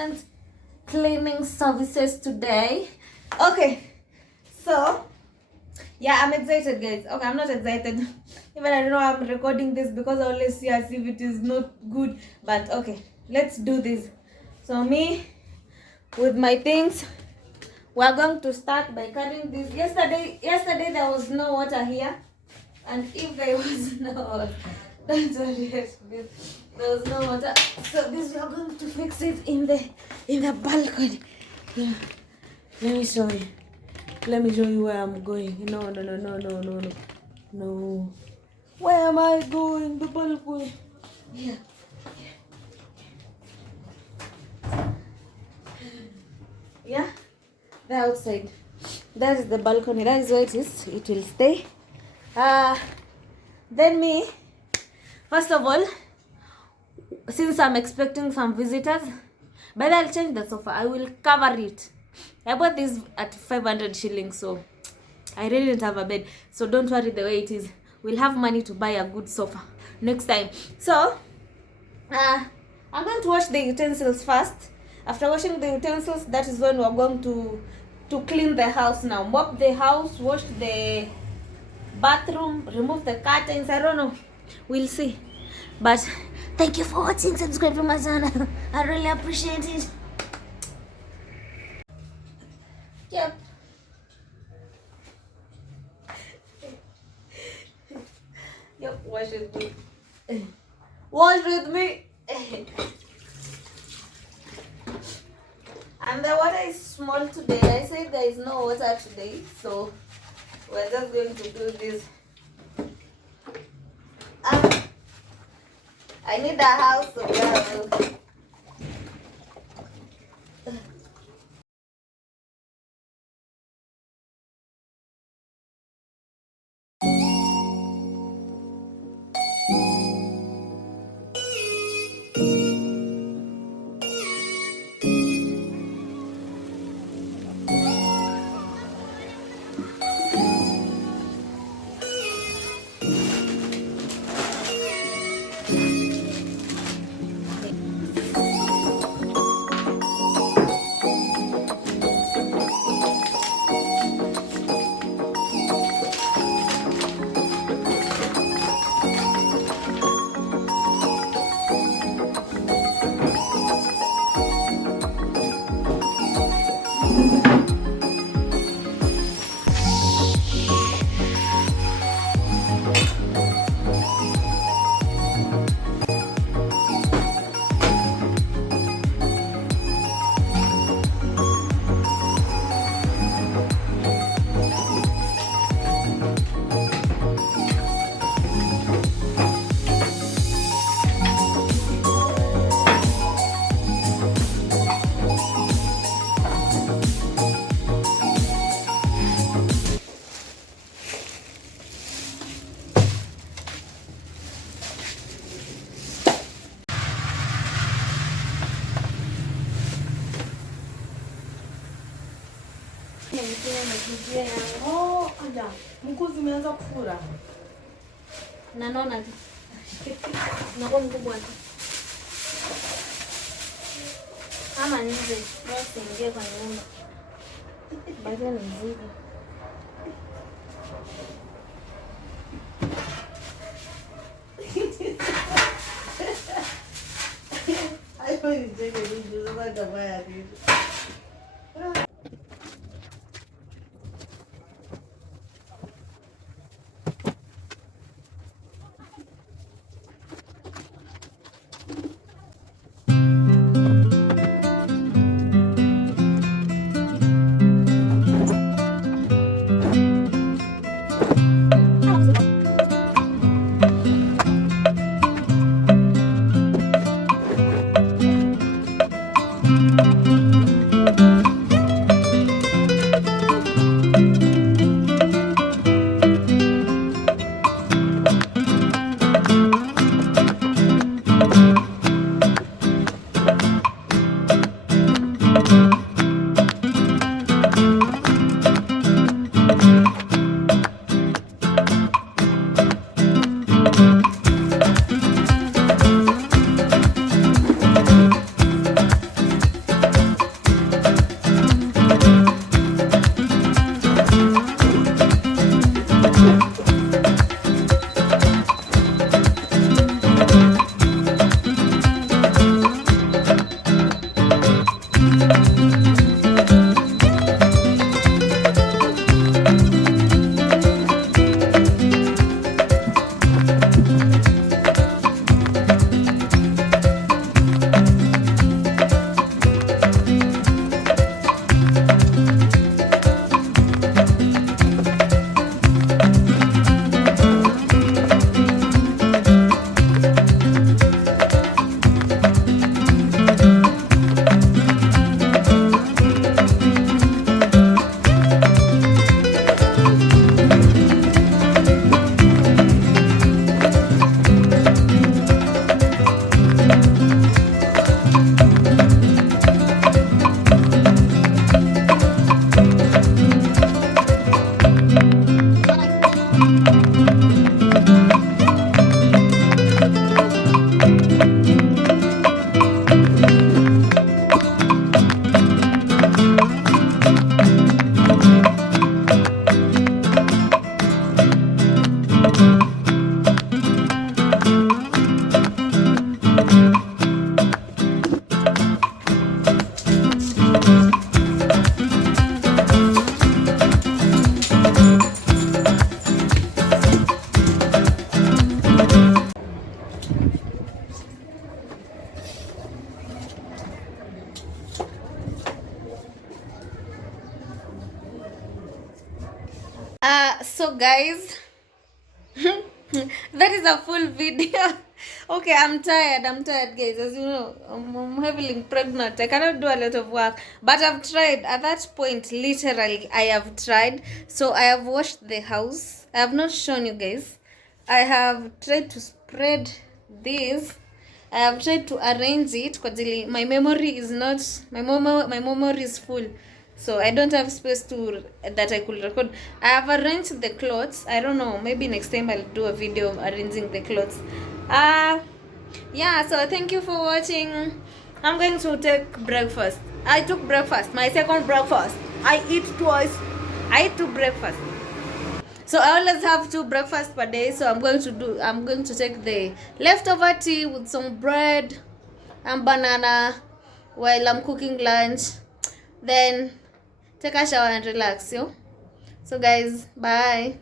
basement cleaning services today. Okay, so yeah, I'm excited, guys. Okay, I'm not excited. Even I don't know how I'm recording this because I always see as if it is not good. But okay, let's do this. So me with my things, we're going to start by carrying this. Yesterday there was no water here, and if there was no, don't worry, there was no water. So this we are going to fix it in the balcony. Yeah. Let me show you. Let me show you where I'm going. No. Where am I going? The balcony. Yeah. Yeah. The outside. That is the balcony. That is where it is. It will stay. Then me. First of all, since I'm expecting some visitors, but I'll change the sofa. I will cover it. I bought this at 500 shillings, so I really didn't have a bed. So don't worry the way it is. We'll have money to buy a good sofa next time. So, I'm going to wash the utensils first. After washing the utensils, that is when we're going to clean the house now. Mop the house, wash the bathroom, remove the curtains. I don't know. We'll see. But thank you for watching. Subscribe to my channel. I really appreciate it. Yep. Yep, wash with me. Wash with me. And the water is small today. I said there is no water today, so we're just going to do this. I need a house to go. Mkuzi umeanza kufura. Naona tu. Nakuwa mkubwa tu. Kama nje, basi ingia kwa nyumba. Basi ni mzigo. Hapo ni jenge ni zama kama ya hivi. So guys, that is a full video. Okay, I'm tired guys. As you know, I'm heavily pregnant. I cannot do a lot of work, but I've tried. At that point, literally I have tried. So I have washed the house. I have not shown you guys. I have tried to spread this. I have tried to arrange it because my memory is not, my memory is full, so I don't have space to that I could record. I have arranged the clothes. I don't know, maybe next time I'll do a video of arranging the clothes. Yeah, so thank you for watching. I'm going to take breakfast. I took breakfast, my second breakfast. I eat twice. I eat 2 breakfast. So I always have 2 breakfasts per day. So I'm going to take the leftover tea with some bread and banana while I'm cooking lunch. Then take a shower and relax, yo. So guys, bye.